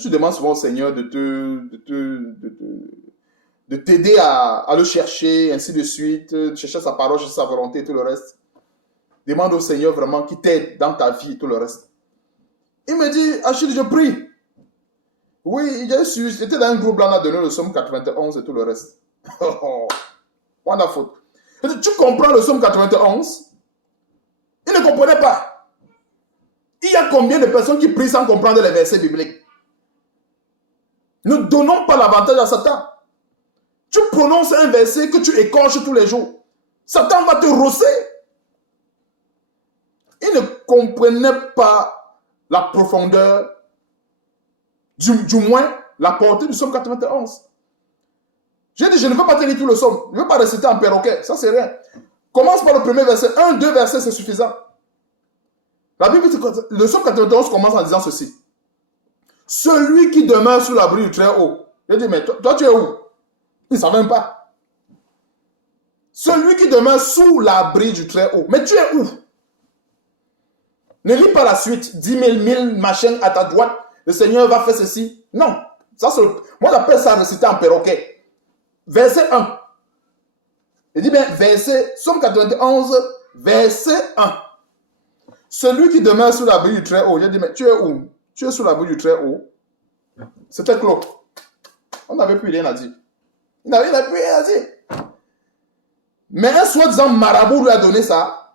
Tu demandes souvent au Seigneur de t'aider à le chercher, ainsi de suite, de chercher sa parole, chercher sa volonté et tout le reste. Demande au Seigneur vraiment qu'il t'aide dans ta vie et tout le reste. Il me dit, Achille, je prie. Oui, j'étais dans un groupe là, on a donné le psaume 91 et tout le reste. Wonderful. Tu comprends le psaume 91? Il ne comprenait pas. Il y a combien de personnes qui prient sans comprendre les versets bibliques? Ne donnons pas l'avantage à Satan. Tu prononces un verset que tu écorches tous les jours. Satan va te rosser. Il ne comprenait pas la profondeur, du moins la portée du psaume 91. J'ai dit, je ne veux pas te lire tout le psaume. Je ne veux pas réciter en perroquet. Ça, c'est rien. Commence par le premier verset. 2 versets, c'est suffisant. La Bible, le psaume 91 commence en disant ceci. Celui qui demeure sous l'abri du Très-Haut. Je dis, mais toi, tu es où? Il ne savait même pas. Celui qui demeure sous l'abri du Très-Haut. Mais tu es où? Ne lis pas la suite. 10 000 machins à ta droite. Le Seigneur va faire ceci. Non. Ça, moi, j'appelle ça réciter en perroquet. Verset 1. Il dit bien, Psaume 91, verset 1. Celui qui demeure sous l'abri du Très-Haut. J'ai dit, mais tu es où? Tu es sous l'abri du Très-Haut. C'était clos. On n'avait plus rien à dire. Il n'avait plus rien à dire. Mais un soi-disant marabout lui a donné ça.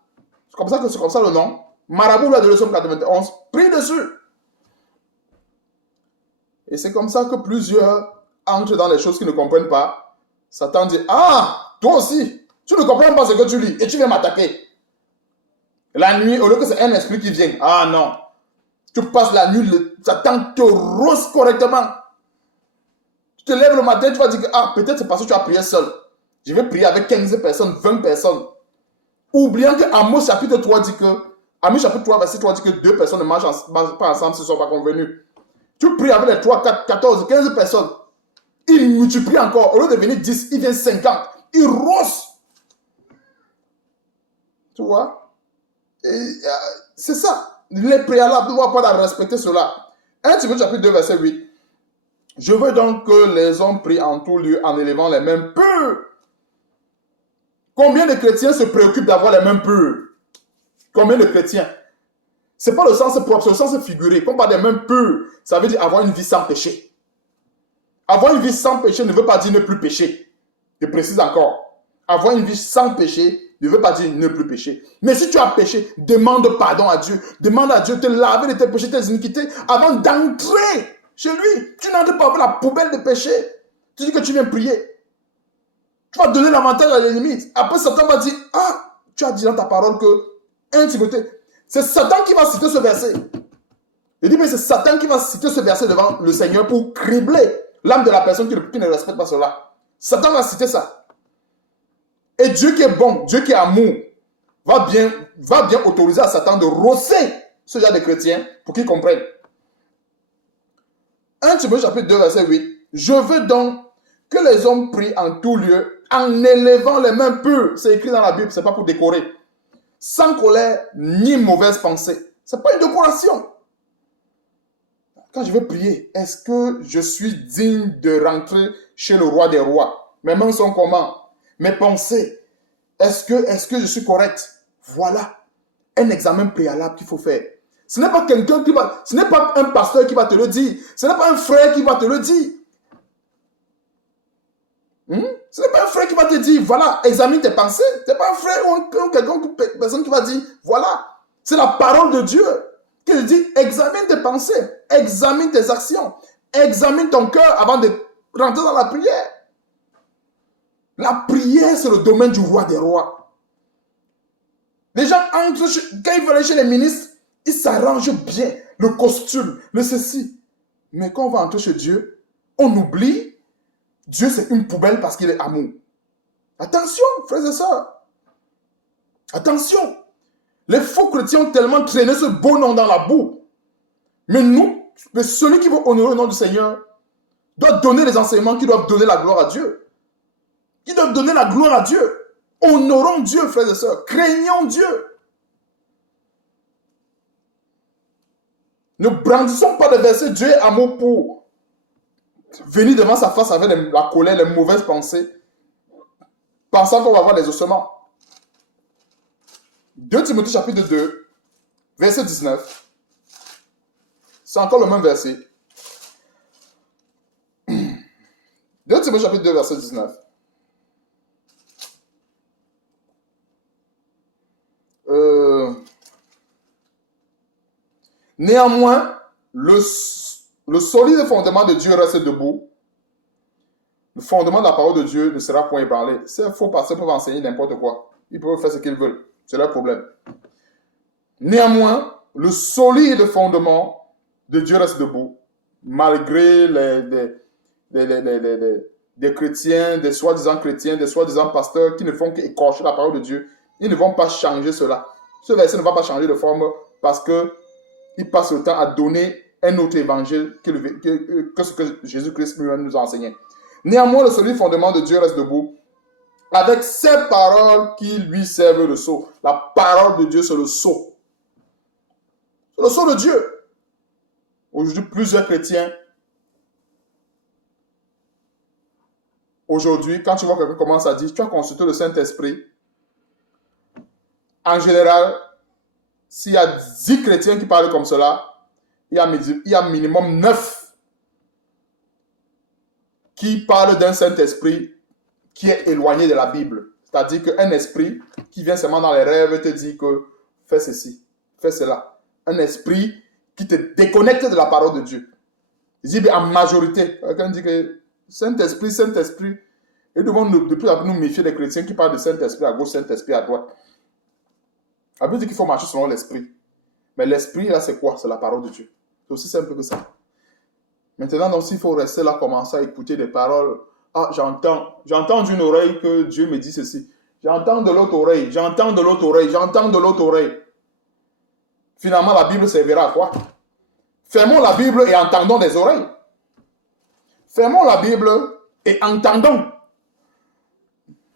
C'est comme ça le nom. Marabout lui a donné Psaume 91. Prie dessus. Et c'est comme ça que plusieurs entrent dans les choses qu'ils ne comprennent pas. Satan dit, ah, toi aussi, tu ne comprends pas ce que tu lis et tu viens m'attaquer. La nuit, au lieu que c'est un esprit qui vient, ah non, tu passes la nuit, Satan te rose correctement. Tu te lèves le matin, tu vas dire que, ah, peut-être c'est parce que tu as prié seul. Je vais prier avec 15 personnes, 20 personnes. Oubliant que Amos chapitre 3 dit que, Amos chapitre 3 verset 3 dit que 2 personnes ne mangent pas ensemble s'ils ne sont pas convenus. Tu pries avec les 3, 4, 14, 15 personnes. Il multiplie encore. Au lieu de venir 10, il vient 50. Il rose. Tu vois? C'est ça. Les préalables ne doivent pas respecter cela. 1 Timothée chapitre 2 verset 8. Je veux donc que les hommes prient en tout lieu en élevant les mêmes peu. Combien de chrétiens se préoccupent d'avoir les mêmes peu? Combien de chrétiens? Ce n'est pas le sens propre, c'est le sens figuré. Quand on parle des mêmes peu, ça veut dire avoir une vie sans péché. Avoir une vie sans péché ne veut pas dire ne plus pécher. Je précise encore. Avoir une vie sans péché ne veut pas dire ne plus pécher. Mais si tu as péché, demande pardon à Dieu. Demande à Dieu de te laver de tes péchés, tes iniquités, avant d'entrer chez lui. Tu n'entres pas avec la poubelle de péché. Tu dis que tu viens prier. Tu vas donner l'avantage à l'ennemi. Après, Satan va dire, ah, tu as dit dans ta parole que 1 Timothée, c'est Satan qui va citer ce verset. Il dit, mais c'est Satan qui va citer ce verset devant le Seigneur pour cribler l'âme de la personne qui ne respecte pas cela. Satan va citer ça. Et Dieu qui est bon, Dieu qui est amour, va bien autoriser à Satan de rosser ce genre de chrétiens pour qu'ils comprennent. 1 Timothée chapitre 2 verset 8. Je veux donc que les hommes prient en tout lieu en élevant les mains pures. C'est écrit dans la Bible, ce n'est pas pour décorer. Sans colère ni mauvaise pensée. Ce n'est pas une décoration. Quand je vais prier, est-ce que je suis digne de rentrer chez le roi des rois? Mes mains sont comment? Mes pensées, est-ce que je suis correct? Voilà un examen préalable qu'il faut faire. Ce n'est pas quelqu'un ce n'est pas un pasteur qui va te le dire. Ce n'est pas un frère qui va te le dire. Ce n'est pas un frère qui va te dire, voilà, examine tes pensées. Ce n'est pas un frère ou une personne qui va dire, voilà. C'est la parole de Dieu qui dit, examine tes pensées, examine tes actions, examine ton cœur avant de rentrer dans la prière. La prière, c'est le domaine du roi des rois. Les gens entrent, quand ils veulent aller chez les ministres, ils s'arrangent bien, le costume, le ceci. Mais quand on va entrer chez Dieu, on oublie, Dieu c'est une poubelle parce qu'il est amour. Attention, frères et sœurs. Attention. Les faux chrétiens ont tellement traîné ce beau nom dans la boue. Mais celui qui veut honorer le nom du Seigneur, doit donner les enseignements qui doivent donner la gloire à Dieu. Qui doivent donner la gloire à Dieu. Honorons Dieu, frères et sœurs. Craignons Dieu. Ne brandissons pas de versets Dieu est amour pour venir devant sa face avec la colère, les mauvaises pensées, pensant qu'on va avoir des ossements. 2 Timothée chapitre 2, verset 19. C'est encore le même verset. 2 Timothée chapitre 2, verset 19. Néanmoins, le solide fondement de Dieu reste debout. Le fondement de la parole de Dieu ne sera point ébranlé. Ces faux pasteurs peuvent enseigner n'importe quoi. Ils peuvent faire ce qu'ils veulent. C'est leur problème. Néanmoins, le solide fondement de Dieu reste debout, malgré des chrétiens, des soi-disant pasteurs qui ne font qu'écorcher la parole de Dieu. Ils ne vont pas changer cela. Ce verset ne va pas changer de forme parce qu'ils passent le temps à donner un autre évangile que ce que Jésus-Christ lui-même nous a enseigné. Néanmoins, le solide fondement de Dieu reste debout avec ces paroles qui lui servent de sceau. La parole de Dieu, c'est le sceau. C'est le sceau de Dieu. Aujourd'hui, plusieurs chrétiens, aujourd'hui, quand tu vois quelqu'un commence à dire, tu as consulté le Saint-Esprit, en général, s'il y a 10 chrétiens qui parlent comme cela, il y a minimum 9 qui parlent d'un Saint-Esprit qui est éloigné de la Bible. C'est-à-dire qu'un esprit qui vient seulement dans les rêves te dit que fais ceci, fais cela. Un esprit qui te déconnecte de la parole de Dieu. Je dis en majorité, quelqu'un dit que Saint-Esprit, et nous devons de plus en plus nous méfier des chrétiens qui parlent de Saint-Esprit à gauche, Saint-Esprit à droite. La Bible dit qu'il faut marcher selon l'esprit. Mais l'esprit, là, c'est quoi? C'est la parole de Dieu. C'est aussi simple que ça. Maintenant, donc, s'il faut rester là, commencer à écouter des paroles. Ah, j'entends d'une oreille que Dieu me dit ceci. J'entends de l'autre oreille, j'entends de l'autre oreille, j'entends de l'autre oreille. Finalement, la Bible servira à quoi? Fermons la Bible et entendons des oreilles. Fermons la Bible et entendons.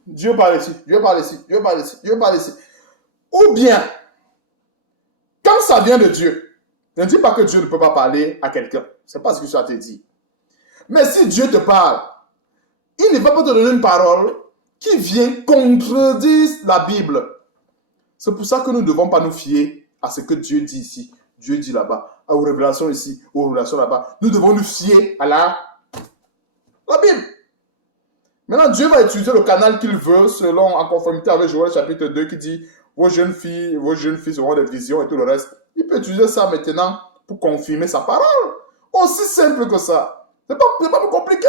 Dieu parle ici, Dieu parle ici, Dieu parle ici, Dieu parle ici. Ou bien, quand ça vient de Dieu, ne dis pas que Dieu ne peut pas parler à quelqu'un. Ce n'est pas ce que ça te dit. Mais si Dieu te parle, il ne va pas te donner une parole qui vient contredire la Bible. C'est pour ça que nous ne devons pas nous fier à ce que Dieu dit ici, Dieu dit là-bas, aux révélations ici, aux révélations là-bas. Nous devons nous fier à la Bible. Maintenant, Dieu va utiliser le canal qu'il veut, selon, en conformité avec Joël chapitre 2 qui dit vos jeunes filles auront des visions et tout le reste. Il peut utiliser ça maintenant pour confirmer sa parole. Aussi simple que ça. Ce n'est pas plus compliqué.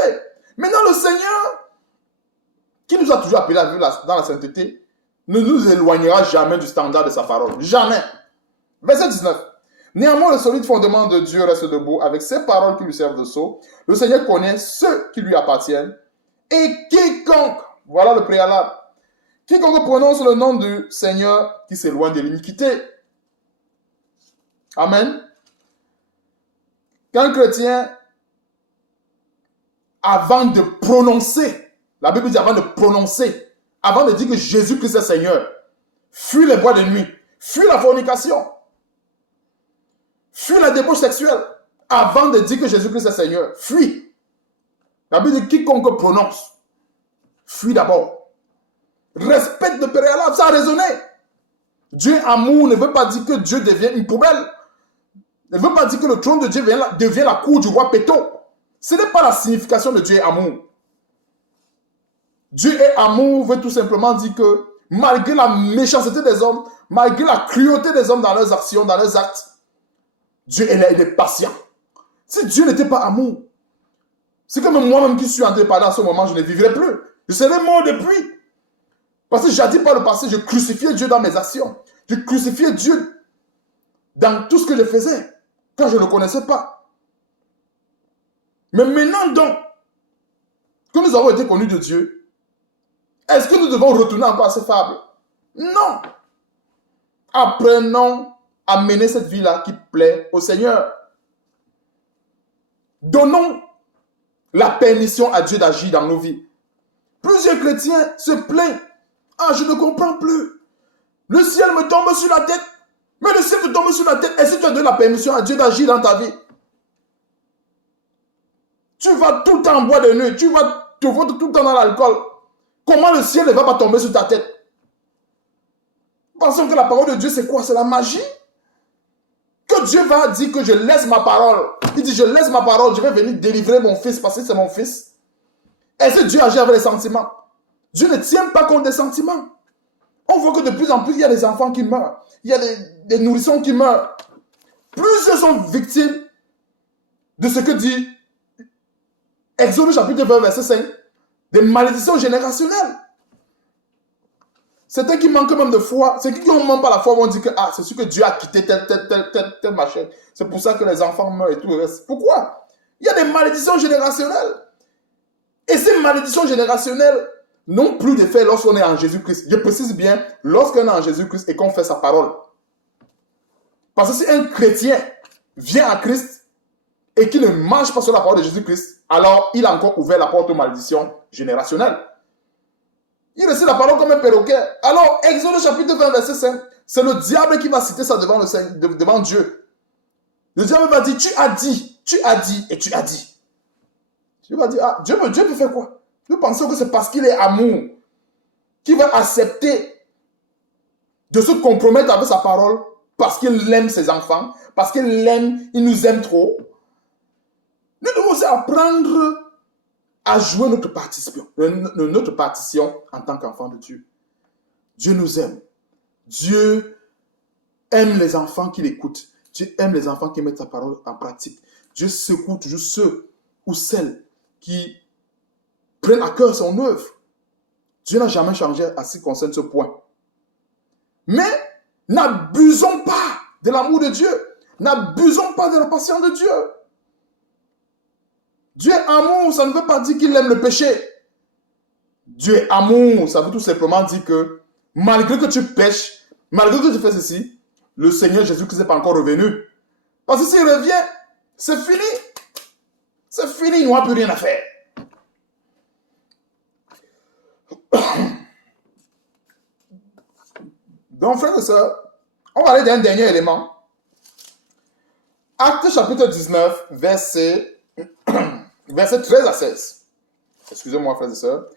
Maintenant, le Seigneur, qui nous a toujours appelés à vivre dans la sainteté, ne nous éloignera jamais du standard de sa parole. Jamais. Verset 19. Néanmoins, le solide fondement de Dieu reste debout avec ses paroles qui lui servent de sceau. Le Seigneur connaît ceux qui lui appartiennent. Et quiconque, voilà le préalable, quiconque prononce le nom du Seigneur qui s'éloigne de l'iniquité. Amen. Qu'un chrétien, avant de prononcer, la Bible dit avant de prononcer, avant de dire que Jésus-Christ est Seigneur, fuis les bois de nuit, fuis la fornication, fuis la débauche sexuelle, avant de dire que Jésus-Christ est Seigneur, fuis. La Bible dit quiconque prononce, fuis d'abord. Respecte le préalable, ça a raisonné. Dieu amour ne veut pas dire que Dieu devient une poubelle. Ne veut pas dire que le trône de Dieu devient la cour du roi Péto. Ce n'est pas la signification de Dieu est amour. Dieu est amour veut tout simplement dire que malgré la méchanceté des hommes, malgré la cruauté des hommes dans leurs actions, dans leurs actes, Dieu est là, il est patient. Si Dieu n'était pas amour, c'est comme moi-même qui suis en train de parler à ce moment, je ne vivrais plus. Je serais mort depuis. Parce que jadis par le passé, je crucifiais Dieu dans mes actions. Je crucifiais Dieu dans tout ce que je faisais, quand je ne le connaissais pas. Mais maintenant donc, que nous avons été connus de Dieu, est-ce que nous devons retourner encore à ces fables? Non. Apprenons à mener cette vie-là qui plaît au Seigneur. Donnons la permission à Dieu d'agir dans nos vies. Plusieurs chrétiens se plaignent. Ah, je ne comprends plus. Le ciel me tombe sur la tête. Mais le ciel te tombe sur la tête. Est-ce que tu as donné la permission à Dieu d'agir dans ta vie? Tu vas tout le temps en bois de nuit. Tu vas te foutre tout le temps dans l'alcool. Comment le ciel ne va pas tomber sur ta tête? Pensons que la parole de Dieu, c'est quoi? C'est la magie. Que Dieu va dire que je laisse ma parole. Il dit, je laisse ma parole, je vais venir délivrer mon fils parce que c'est mon fils. Est-ce que Dieu agit avec les sentiments? Dieu ne tient pas compte des sentiments. On voit que de plus en plus, il y a des enfants qui meurent. Il y a des nourrissons qui meurent. Plusieurs sont victimes de ce que dit Exode chapitre 20, verset 5, des malédictions générationnelles. Certains qui manquent même de foi, ceux qui n'ont même pas la foi vont dire que c'est sûr que Dieu a quitté tel machin. C'est pour ça que les enfants meurent et tout le reste. Pourquoi? Il y a des malédictions générationnelles. Et ces malédictions générationnelles n'ont plus d'effet lorsqu'on est en Jésus-Christ. Je précise bien, lorsqu'on est en Jésus-Christ et qu'on fait sa parole. Parce que si un chrétien vient à Christ et qu'il ne marche pas sur la parole de Jésus-Christ, alors il a encore ouvert la porte aux malédictions générationnelles. Il reçoit la parole comme un perroquet. Alors, Exode chapitre 20, verset 5, c'est le diable qui va citer ça devant Dieu. Le diable va dire, tu as dit et tu as dit. Dieu va dire, Dieu peut faire quoi? Nous pensons que c'est parce qu'il est amour qu'il va accepter de se compromettre avec sa parole parce qu'il aime ses enfants, parce qu'il il nous aime trop. Nous devons aussi apprendre à jouer notre partition en tant qu'enfant de Dieu. Dieu nous aime. Dieu aime les enfants qui l'écoutent. Dieu aime les enfants qui mettent sa parole en pratique. Dieu secoue toujours ceux ou celles qui prennent à cœur son œuvre. Dieu n'a jamais changé à ce qui concerne ce point. Mais n'abusons pas de l'amour de Dieu. N'abusons pas de la patience de Dieu. Dieu est amour, ça ne veut pas dire qu'il aime le péché. Dieu est amour, ça veut tout simplement dire que malgré que tu pêches, malgré que tu fais ceci, le Seigneur Jésus-Christ n'est pas encore revenu. Parce que s'il revient, c'est fini. C'est fini, il n'y aura plus rien à faire. Donc, frères et sœurs, on va aller d'un dernier élément. Actes chapitre 19, verset 13 à 16. Excusez-moi, frères et sœurs.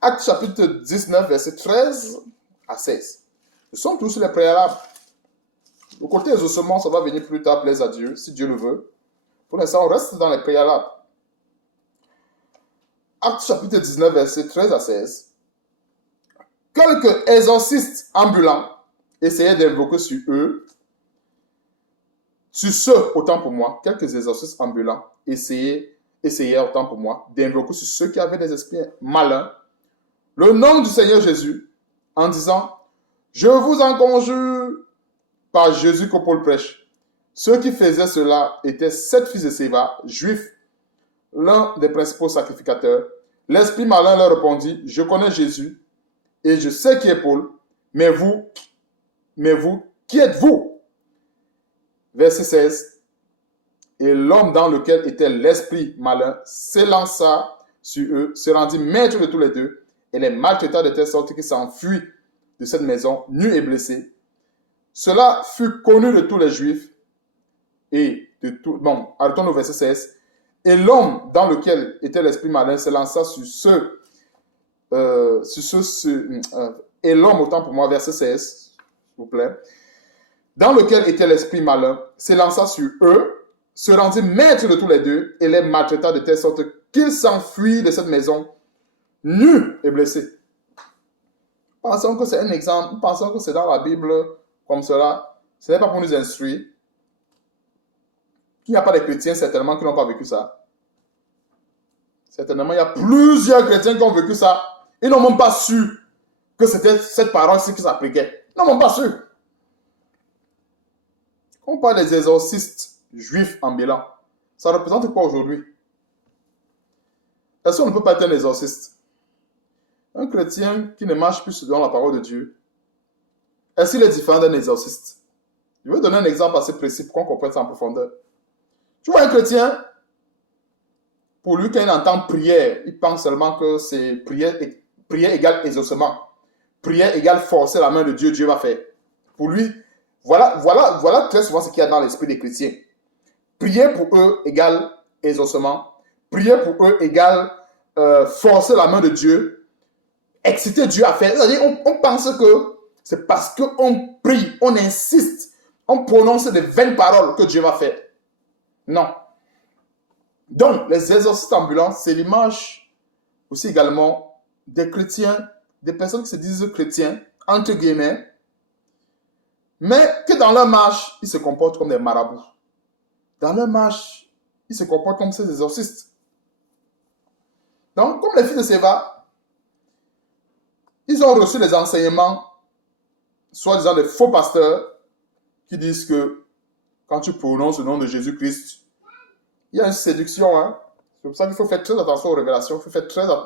Actes chapitre 19, verset 13 à 16. Nous sommes tous sur les préalables. Le côté exaucement, ça va venir plus tard, plaise à Dieu, si Dieu le veut. Pour l'instant, on reste dans les préalables. Actes chapitre 19, verset 13 à 16. Quelques exorcistes ambulants essayaient d'invoquer sur eux, sur ceux, autant pour moi, quelques exorcistes ambulants essayaient autant pour moi, d'invoquer sur ceux qui avaient des esprits malins, le nom du Seigneur Jésus, en disant, je vous en conjure par Jésus que Paul prêche. Ceux qui faisaient cela étaient 7 fils de Séva, juifs, l'un des principaux sacrificateurs. L'esprit malin leur répondit, je connais Jésus et je sais qui est Paul, mais vous, qui êtes-vous? Verset 16. Et l'homme dans lequel était l'esprit malin s'élança sur eux, se rendit maître de tous les deux, et les maltraita de telle sorte qu'ils s'enfuient de cette maison, nus et blessés. Cela fut connu de tous les Juifs, et de tout... Bon, arrêtons au verset 16. Et l'homme dans lequel était l'esprit malin s'élança sur ceux... et l'homme, autant pour moi, verset 16, s'il vous plaît, dans lequel était l'esprit malin, s'élança sur eux, se rendit maître de tous les deux, et les maltraita de telle sorte qu'ils s'enfuient de cette maison, nus et blessés. Pensons que c'est un exemple, pensons que c'est dans la Bible comme cela. Ce n'est pas pour nous instruire. Il n'y a pas de chrétiens, certainement, qui n'ont pas vécu ça. Certainement, il y a plusieurs chrétiens qui ont vécu ça. Ils n'ont même pas su que c'était cette parole qui s'appliquait. Ils n'ont même pas su. Quand on parle des exorcistes juifs ambulants, ça représente quoi aujourd'hui? Est-ce qu'on ne peut pas être un exorciste? Un chrétien qui ne marche plus selon la parole de Dieu, est-ce qu'il est différent d'un exorciste? Je vais donner un exemple assez précis pour qu'on comprenne ça en profondeur. Tu vois un chrétien, pour lui, quand il entend prière, il pense seulement que c'est prière égale exaucement. Prière égale forcer la main de Dieu, Dieu va faire. Pour lui, Voilà très souvent ce qu'il y a dans l'esprit des chrétiens. Prier pour eux égale exaucement. Prier pour eux égale forcer la main de Dieu, exciter Dieu à faire. C'est-à-dire, on pense que c'est parce qu'on prie, on insiste, on prononce des vaines paroles que Dieu va faire. Non. Donc, les exorcistes ambulants, c'est l'image aussi également des chrétiens, des personnes qui se disent chrétiens, entre guillemets, mais que dans leur marche, ils se comportent comme des marabouts. Dans leur marche, ils se comportent comme ces exorcistes. Donc, comme les fils de Séva, ils ont reçu les enseignements, soi-disant des faux pasteurs, qui disent que quand tu prononces le nom de Jésus-Christ, il y a une séduction. Hein? C'est pour ça qu'il faut faire très attention aux révélations.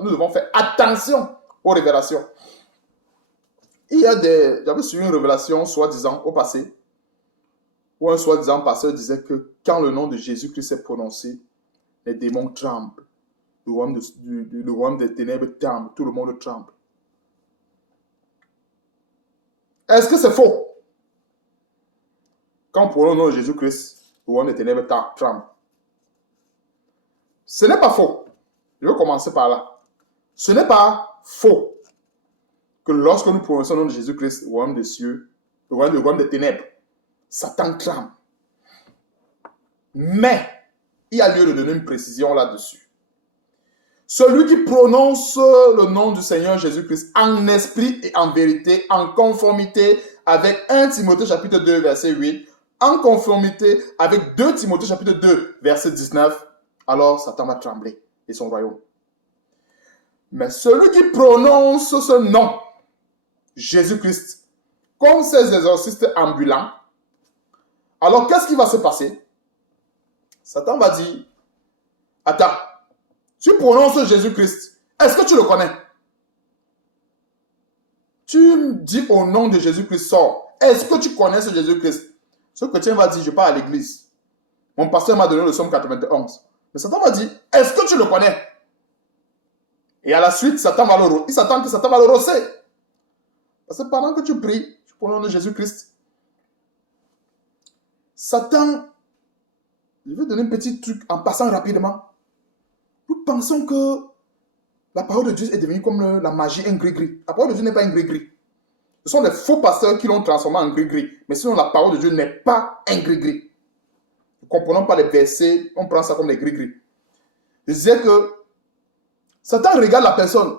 Nous devons faire attention aux révélations. J'avais suivi une révélation, soi-disant, au passé, où un soi-disant pasteur disait que quand le nom de Jésus-Christ est prononcé, les démons tremblent. Le royaume des ténèbres tremble. Tout le monde tremble. Est-ce que c'est faux? Quand on prononce le nom de Jésus-Christ, le royaume des ténèbres tremble. Ce n'est pas faux. Je vais commencer par là. Ce n'est pas faux que lorsque nous prononçons le nom de Jésus-Christ, le royaume des cieux, le royaume des ténèbres, Satan tremble. Mais, il y a lieu de donner une précision là-dessus. Celui qui prononce le nom du Seigneur Jésus-Christ en esprit et en vérité, en conformité avec 1 Timothée chapitre 2, verset 8, en conformité avec 2 Timothée chapitre 2, verset 19, alors Satan va trembler et son royaume. Mais celui qui prononce ce nom, Jésus-Christ, comme ces exorcistes ambulants, alors qu'est-ce qui va se passer? Satan va dire, attends, tu prononces Jésus-Christ, est-ce que tu le connais? Tu dis au nom de Jésus-Christ, sors. Est-ce que tu connais ce Jésus-Christ? Ce chrétien va dire, je pars à l'église. Mon pasteur m'a donné le psaume 91. Mais Satan va dire, est-ce que tu le connais? Et à la suite, il s'attend que Satan va le rosser. Parce que pendant que tu pries, tu prononces Jésus-Christ. Satan, je vais donner un petit truc en passant rapidement. Nous pensons que la parole de Dieu est devenue comme la magie, un gris-gris. La parole de Dieu n'est pas un gris-gris. Ce sont des faux pasteurs qui l'ont transformé en gris-gris. Mais sinon, la parole de Dieu n'est pas un gris-gris. Ne comprenons pas les versets, on prend ça comme des gris-gris. Je disais que Satan regarde la personne.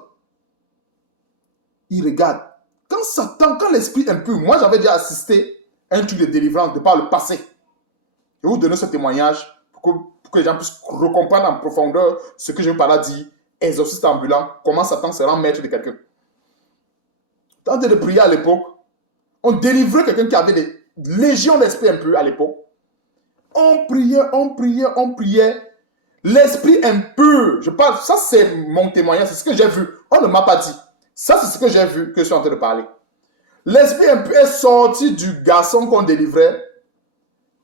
Il regarde. Quand l'esprit impur, moi j'avais déjà assisté à un truc de délivrance de par le passé. Je vais vous donner ce témoignage pour que les gens puissent recomprendre en profondeur ce que je par là dire, exorciste ambulant, comment Satan se rend maître de quelqu'un. Tant de prier à l'époque, on délivrait quelqu'un qui avait des légions d'esprits impurs à l'époque. On priait. L'esprit impur, je parle, ça c'est mon témoignage, c'est ce que j'ai vu. On ne m'a pas dit. Ça c'est ce que j'ai vu, que je suis en train de parler. L'esprit impur est sorti du garçon qu'on délivrait.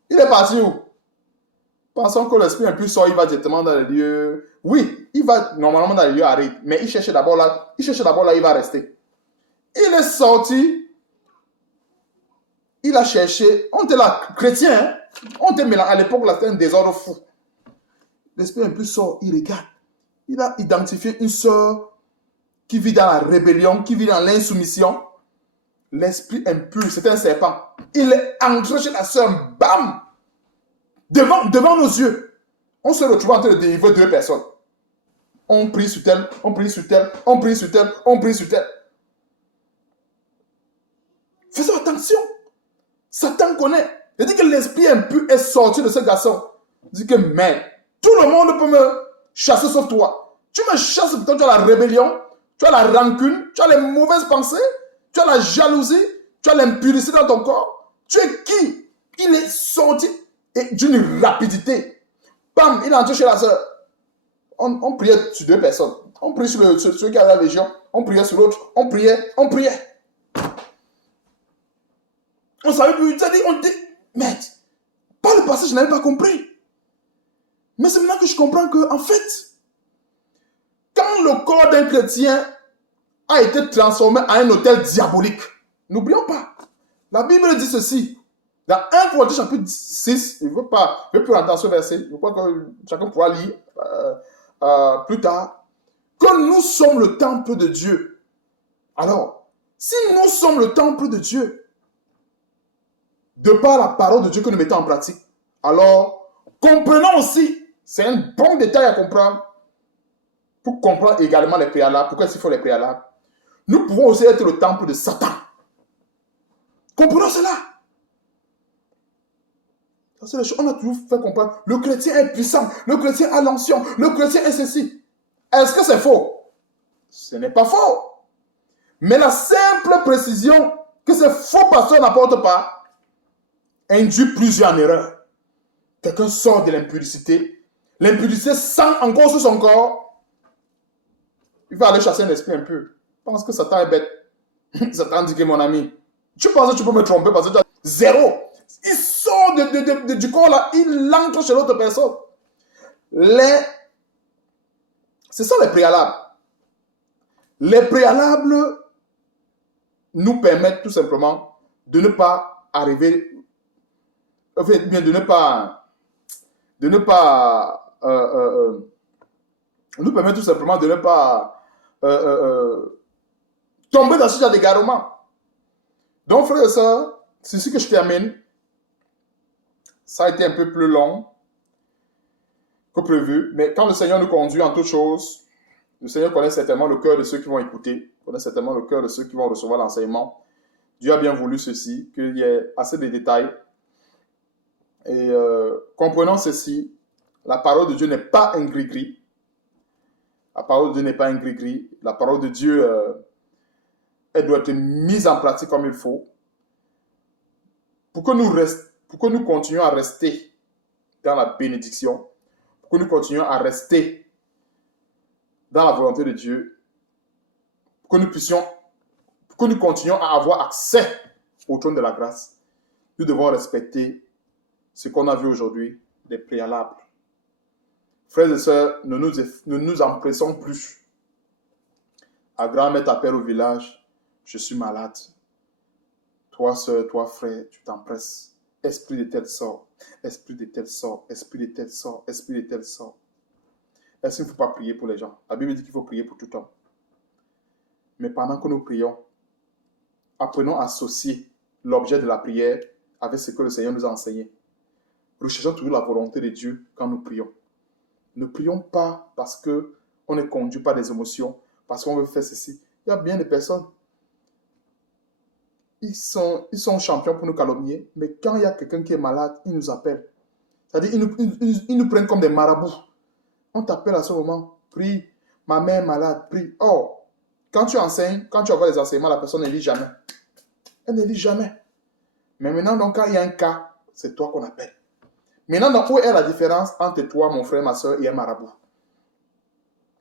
Il est parti où? Pensons que l'esprit impur sort, il va directement dans les lieux. Oui, il va normalement dans les lieux arides, mais il cherche d'abord là, il va rester. Il est sorti, il a cherché, on était là, chrétien, hein? On était mélangé, à l'époque là, c'était un désordre fou. L'esprit impur sort, il regarde. Il a identifié une sœur qui vit dans la rébellion, qui vit dans l'insoumission. L'esprit impur, c'était un serpent. Il est entré chez la sœur, bam! Devant nos yeux. On se retrouve en train de délivrer 2 personnes. On prie sur tel, on prie sur tel, on prie sur tel, on prie sur tel. Faisons attention. Satan connaît. Il dit que l'esprit impur est sorti de ce garçon. Il dit que, mais, tout le monde peut me chasser sauf toi. Tu me chasses parce que tu as la rébellion, tu as la rancune, tu as les mauvaises pensées, tu as la jalousie, tu as l'impudicité dans ton corps. Tu es qui? Il est sorti et d'une rapidité. Bam, il est entré chez la sœur. On priait sur 2 personnes. On priait sur celui qui avait la légion. On priait sur l'autre. On priait. On savait plus. On dit, mais, par le passé, je n'avais pas compris. Mais c'est maintenant que je comprends que, en fait, quand le corps d'un chrétien a été transformé en un hôtel diabolique, n'oublions pas, la Bible dit ceci, Dans 1 Corinthiens chapitre 6, je ne veux plus entendre ce verset, je crois que chacun pourra lire plus tard, que nous sommes le temple de Dieu. Alors, si nous sommes le temple de Dieu, de par la parole de Dieu que nous mettons en pratique, alors comprenons aussi, c'est un bon détail à comprendre, pour comprendre également les préalables. Pourquoi est-ce qu'il faut les préalables? Nous pouvons aussi être le temple de Satan. Comprenons cela. On a toujours fait comprendre, le chrétien est puissant, le chrétien a l'onction, le chrétien est ceci. Est-ce que c'est faux? Ce n'est pas faux. Mais la simple précision que ce faux pasteur n'apporte pas induit plusieurs en erreur. Quelqu'un sort de l'impudicité, l'impudicité sent encore sur son corps, il va aller chasser un esprit un peu. Je pense que Satan est bête. Satan dit que mon ami, tu penses que tu peux me tromper parce que tu as zéro. Il sort du corps là, il entre chez l'autre personne. Ce sont les préalables. Les préalables nous permettent tout simplement de ne pas arriver, enfin, bien de ne pas nous permet tout simplement de ne pas tomber dans ce genre d'égarement. Donc, frères et sœurs, c'est ce que je termine. Ça a été un peu plus long que prévu, mais quand le Seigneur nous conduit en toutes choses, le Seigneur connaît certainement le cœur de ceux qui vont écouter, connaît certainement le cœur de ceux qui vont recevoir l'enseignement. Dieu a bien voulu ceci, qu'il y ait assez de détails. Et comprenons ceci, la parole de Dieu n'est pas un gris-gris. La parole de Dieu n'est pas un gris-gris. La parole de Dieu, elle doit être mise en pratique comme il faut. Pour que nous continuions à rester dans la bénédiction, pour que nous continuions à rester dans la volonté de Dieu, pour que nous continuions à avoir accès au trône de la grâce, nous devons respecter ce qu'on a vu aujourd'hui, les préalables. Frères et sœurs, ne nous empressons plus à grand-mère t'appelle au village, je suis malade. Toi, sœur, toi, frère, tu t'empresses. Esprit de tel sort, esprit de tel sort, esprit de tel sort, esprit de tel sort. Est-ce qu'il ne faut pas prier pour les gens? La Bible dit qu'il faut prier pour tout homme. Mais pendant que nous prions, apprenons à associer l'objet de la prière avec ce que le Seigneur nous a enseigné. Recherchons toujours la volonté de Dieu quand nous prions. Ne prions pas parce qu'on est conduit par des émotions, parce qu'on veut faire ceci. Il y a bien des personnes, ils sont champions pour nous calomnier, mais quand il y a quelqu'un qui est malade, ils nous appellent. C'est-à-dire, ils nous prennent comme des marabouts. On t'appelle à ce moment, prie, ma mère est malade, prie. Oh, quand tu enseignes, quand tu envoies les enseignements, la personne ne lit jamais. Elle ne lit jamais. Mais maintenant, donc, quand il y a un cas, c'est toi qu'on appelle. Maintenant, donc, où est la différence entre toi, mon frère, ma soeur et un marabout?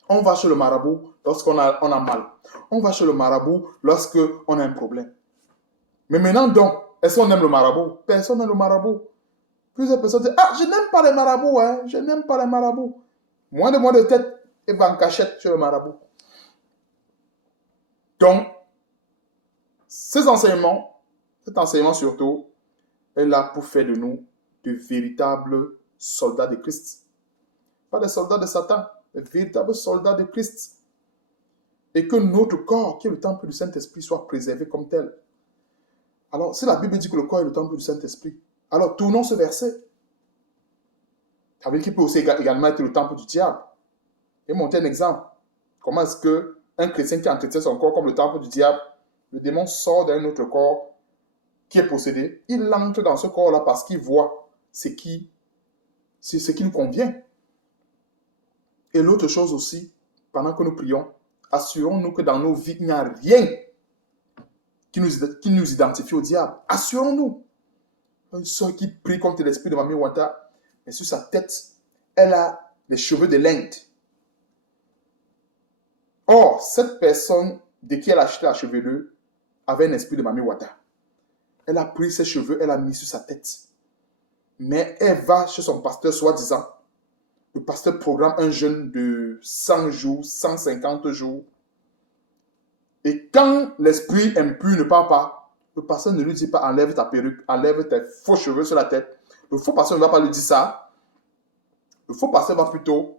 On va chez le marabout lorsqu'on a mal. On va chez le marabout lorsqu'on a un problème. Mais maintenant, donc, est-ce qu'on aime le marabout? Personne n'aime le marabout. Plusieurs personnes disent, ah, je n'aime pas les marabouts, hein. Je n'aime pas les marabouts. Moins de tête, et va en cachette chez le marabout. Donc, cet enseignement surtout, est là pour faire de nous de véritables soldats de Christ. Pas des soldats de Satan, des véritables soldats de Christ. Et que notre corps, qui est le temple du Saint-Esprit, soit préservé comme tel. Alors, si la Bible dit que le corps est le temple du Saint-Esprit, alors tournons ce verset. Ça veut dire qu'il peut aussi également être le temple du diable. Et montrer un exemple. Comment est-ce qu'un chrétien qui entretient son corps comme le temple du diable, le démon sort d'un autre corps qui est possédé, il entre dans ce corps-là parce qu'il voit ce qui lui convient. Et l'autre chose aussi, pendant que nous prions, assurons-nous que dans nos vies, il n'y a rien qui nous identifie au diable. Assurons-nous. Une soeur qui prie contre l'esprit de Mami Wata, mais sur sa tête, elle a les cheveux de l'Inde. Or, cette personne de qui elle a acheté la chevelure avait un esprit de Mami Wata. Elle a pris ses cheveux, elle a mis sur sa tête. Mais elle va chez son pasteur soi-disant. Le pasteur programme un jeûne de 100 jours, 150 jours. Et quand l'esprit impur ne part pas, Le pasteur ne lui dit pas enlève ta perruque, enlève tes faux cheveux sur la tête. Le faux pasteur ne va pas lui dire ça. Le faux pasteur va plutôt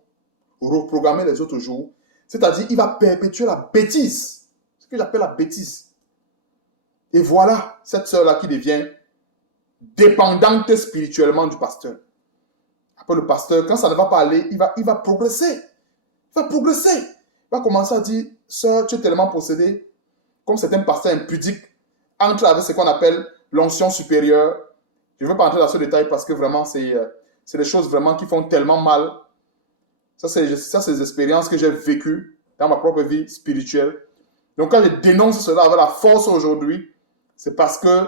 reprogrammer les autres jours. C'est-à-dire, il va perpétuer la bêtise. Ce que j'appelle la bêtise. Et voilà cette sœur-là qui devient dépendante spirituellement du pasteur. Après le pasteur, quand ça ne va pas aller, il va progresser. Il va progresser. Il va commencer à dire, sœur, tu es tellement possédée, comme certains pasteurs impudiques, entre avec ce qu'on appelle l'onction supérieure. Je ne veux pas entrer dans ce détail parce que vraiment, c'est des choses vraiment qui font tellement mal. Ça, c'est des expériences que j'ai vécues dans ma propre vie spirituelle. Donc, quand je dénonce cela avec la force aujourd'hui, c'est parce que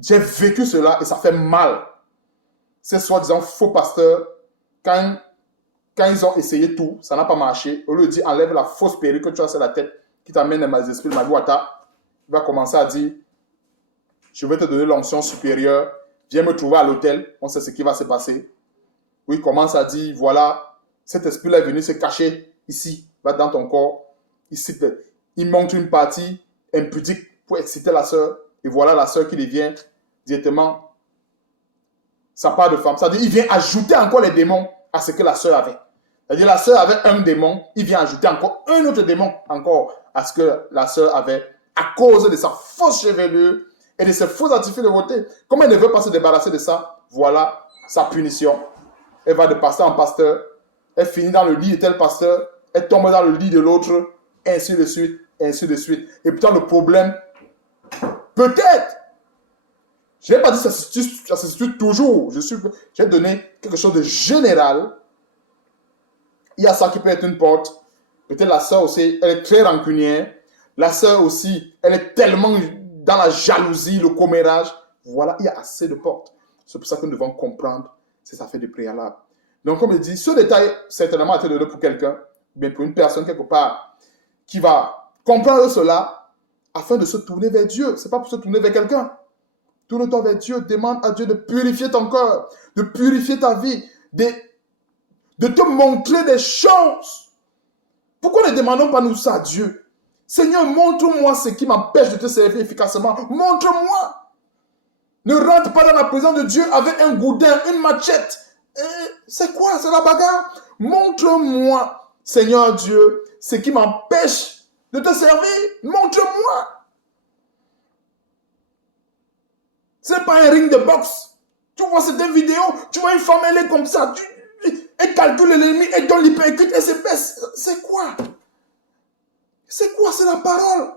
j'ai vécu cela et ça fait mal. Ces soi-disant faux pasteurs, quand ils ont essayé tout, ça n'a pas marché. Au lieu de dire enlève la fausse perruque que tu as sur la tête qui t'amène dans les esprits de Magouata, il va commencer à dire je vais te donner l'onction supérieure, viens me trouver à l'hôtel, on sait ce qui va se passer. Oui, il commence à dire voilà, cet esprit-là est venu se cacher ici, va dans ton corps. Ici, il montre une partie impudique pour exciter la sœur. Et voilà la sœur qui devient directement sa part de femme. C'est-à-dire il vient ajouter encore les démons à ce que la sœur avait. C'est-à-dire la sœur avait un démon, il vient ajouter encore un autre démon encore à ce que la sœur avait à cause de sa fausse chevelure et de ses faux artifices de beauté. Comme elle ne veut pas se débarrasser de ça, voilà sa punition. Elle va de pasteur en pasteur, elle finit dans le lit de tel pasteur, elle tombe dans le lit de l'autre, ainsi de suite, ainsi de suite. Et pourtant le problème, peut-être, je n'ai pas dit que ça se situe toujours. J'ai donné quelque chose de général. Il y a ça qui peut être une porte. Peut-être la sœur aussi, elle est très rancunière. La sœur aussi, elle est tellement dans la jalousie, le commérage. Voilà, il y a assez de portes. C'est pour ça que nous devons comprendre si ça fait des préalables. Donc, comme je dis, ce détail, certainement, a été donné pour quelqu'un, mais pour une personne quelque part, qui va comprendre cela afin de se tourner vers Dieu. Ce n'est pas pour se tourner vers quelqu'un. Tourne-toi vers Dieu, demande à Dieu de purifier ton cœur, de purifier ta vie, de te montrer des choses. Pourquoi ne demandons pas nous ça à Dieu? Seigneur, montre-moi ce qui m'empêche de te servir efficacement. Montre-moi. Ne rentre pas dans la présence de Dieu avec un gourdin, une machette. C'est quoi? C'est la bagarre? Montre-moi, Seigneur Dieu, ce qui m'empêche de te servir. Montre-moi. Ce n'est pas un ring de boxe. Tu vois cette vidéo, tu vois une femme, elle est comme ça. Elle calcule l'ennemi, elle donne l'hypercute, elle se baisse. C'est quoi? C'est quoi? C'est la parole.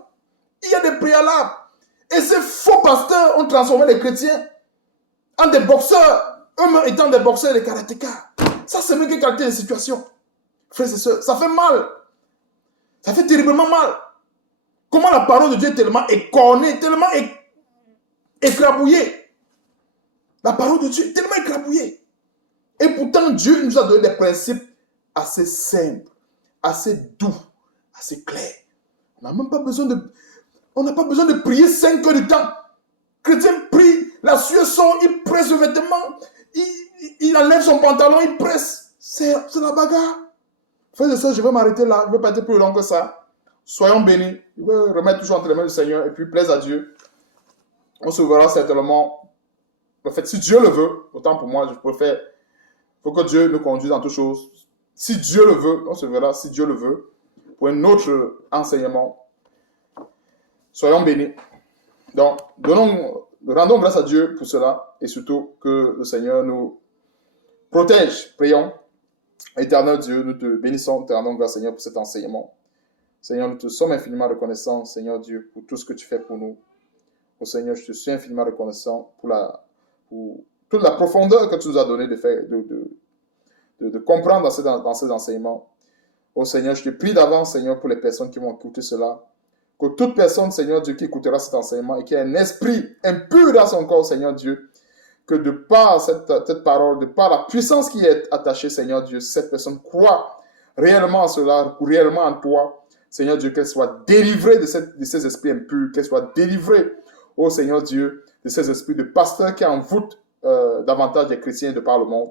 Il y a des préalables. Et ces faux pasteurs ont transformé les chrétiens en des boxeurs, eux-mêmes étant des boxeurs et des karatékas. Ça, c'est mieux que qualité de situation. Frères et sœurs, ça fait mal. Ça fait terriblement mal. Comment la parole de Dieu est tellement écornée, tellement écrabouillée. La parole de Dieu est tellement écrabouillée. Et pourtant, Dieu nous a donné des principes assez simples, assez doux, assez clairs. On n'a même pas besoin de prier 5 heures du temps. Chrétien prie, la sueur sort, il presse le vêtement, il enlève son pantalon, il presse. C'est la bagarre. Frères et sœurs, je vais m'arrêter là. Je ne vais pas être plus long que ça. Soyons bénis. Je vais remettre toujours entre les mains du Seigneur et puis plaise à Dieu. On se verra certainement. En fait, si Dieu le veut, autant pour moi, je préfère. Il faut que Dieu nous conduise dans toutes choses. Si Dieu le veut, on se verra si Dieu le veut. Pour un autre enseignement. Soyons bénis. Donc, rendons grâce à Dieu pour cela. Et surtout que le Seigneur nous protège. Prions. Éternel Dieu, nous te bénissons. Te rendons grâce, Seigneur, pour cet enseignement. Seigneur, nous te sommes infiniment reconnaissants, Seigneur Dieu, pour tout ce que tu fais pour nous. Oh Seigneur, je te suis infiniment reconnaissant pour toute la profondeur que tu nous as donnée de comprendre dans ces enseignements. Oh Seigneur, je te prie d'avance, Seigneur, pour les personnes qui vont écouter cela. Que toute personne, Seigneur Dieu, qui écoutera cet enseignement et qui a un esprit impur dans son corps, Seigneur Dieu, que de par cette parole, de par la puissance qui est attachée, Seigneur Dieu, cette personne croit réellement en cela, ou réellement en toi, Seigneur Dieu, qu'elle soit délivrée de ces esprits impurs, qu'elle soit délivrée, oh Seigneur Dieu, de ces esprits de pasteurs qui envoûtent davantage les chrétiens de par le monde.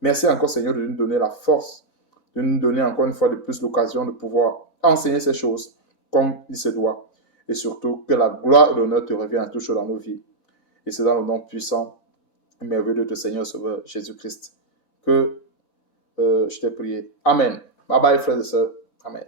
Merci encore, Seigneur, de nous donner la force, de nous donner encore une fois de plus l'occasion de pouvoir enseigner ces choses comme il se doit. et surtout que la gloire et l'honneur te reviennent toujours dans nos vies. Et c'est dans le nom puissant et merveilleux de notre Seigneur Sauveur Jésus-Christ que je t'ai prié. Amen. Bye bye frères et sœurs. Amen.